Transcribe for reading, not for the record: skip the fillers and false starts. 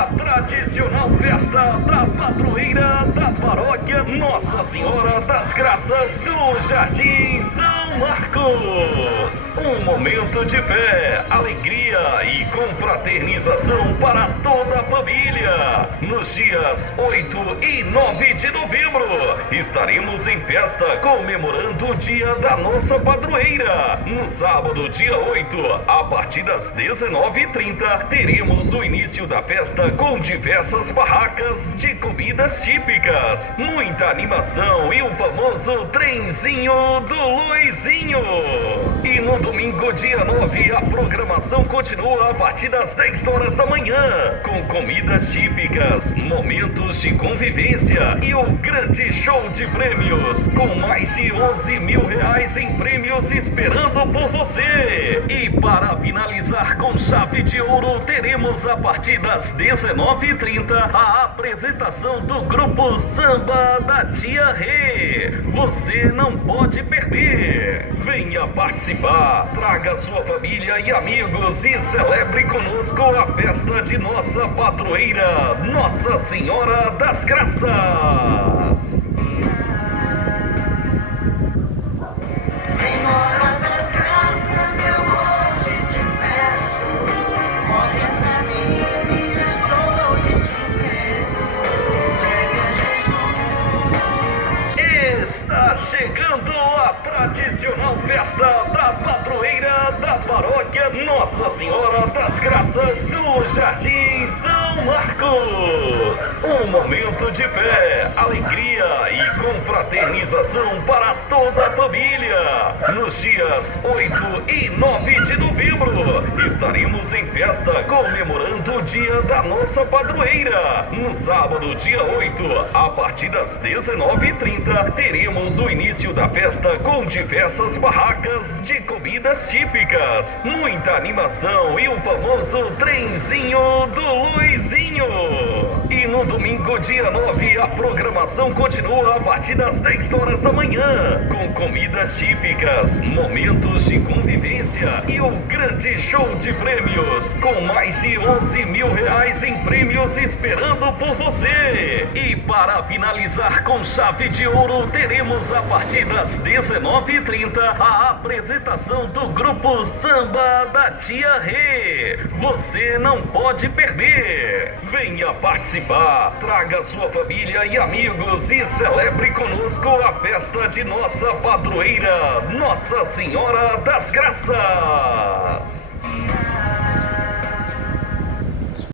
a tradicional festa da padroeira da paróquia Nossa Senhora das Graças do Jardim São Marcos. Um momento de fé, alegria e confraternização para toda a família. Nos dias 8 e 9 de novembro, estaremos em festa comemorando o dia da nossa padroeira. No sábado, dia 8, a partir das 19h30, teremos o início da festa com diversas barracas de comidas típicas, muita animação e o famoso trenzinho do Luizinho. E no domingo, dia 9, a programação continua a partir das 10 horas da manhã, com comidas típicas, momentos de convivência e o grande show de prêmios, com mais de 11 mil reais em prêmios esperando por você. E para finalizar com chave de ouro, teremos a partir das 19h30 a apresentação do grupo Samba da Tia Rê. Você não pode perder. Venha participar, traga sua família e amigos e celebre conosco a festa de nossa padroeira, Nossa Senhora das Graças. Senhora das Graças, eu hoje te peço, olha pra mim e me estou te peço, leve a Jesus. Está chegando a tradicional festa da padroeira da paróquia Nossa Senhora das Graças do Jardim São Marcos. Um momento de fé, alegria e confraternização para toda a família. Nos dias 8 e 9 de novembro, estaremos em festa comemorando o dia da nossa padroeira. No sábado, dia 8, a partir das 19h30, teremos o início da festa com diversas barracas de comidas típicas, muita animação e o famoso trenzinho do Luizinho. E no domingo, dia 9, a programação continua a partir das 10 horas da manhã, com comidas típicas, momentos de convivência e o grande show de prêmios, com mais de 11 mil reais em prêmios esperando por você. E para finalizar com chave de ouro, teremos a partir das 19h30 a apresentação do grupo Samba da Tia Rê. Você não pode perder. Venha participar, traga sua família e amigos e celebre conosco a festa de nossa padroeira, Nossa Senhora das Graças.